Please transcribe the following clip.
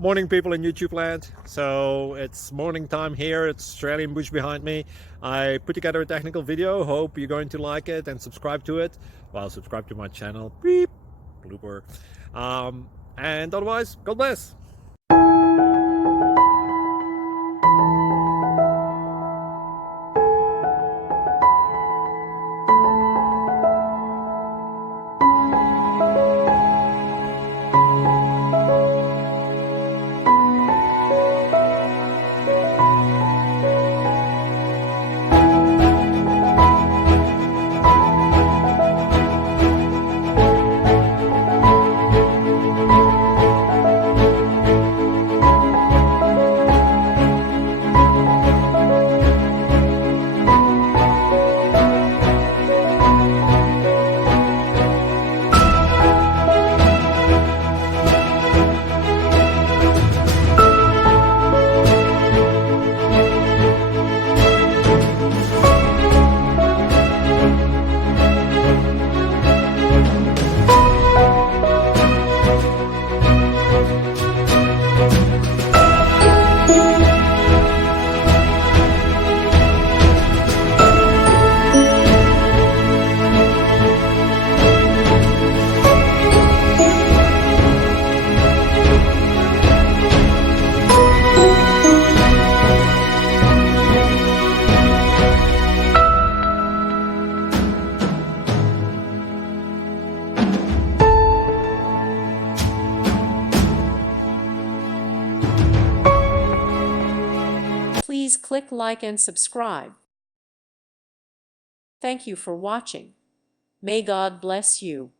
Morning, people in YouTube land. So it's morning time here. It's Australian bush behind me. I put together a technical video. Hope you're going to like it and subscribe to it. Well, subscribe to my channel. Beep, blooper. And otherwise, God bless. Please click like and subscribe. Thank you for watching. May God bless you.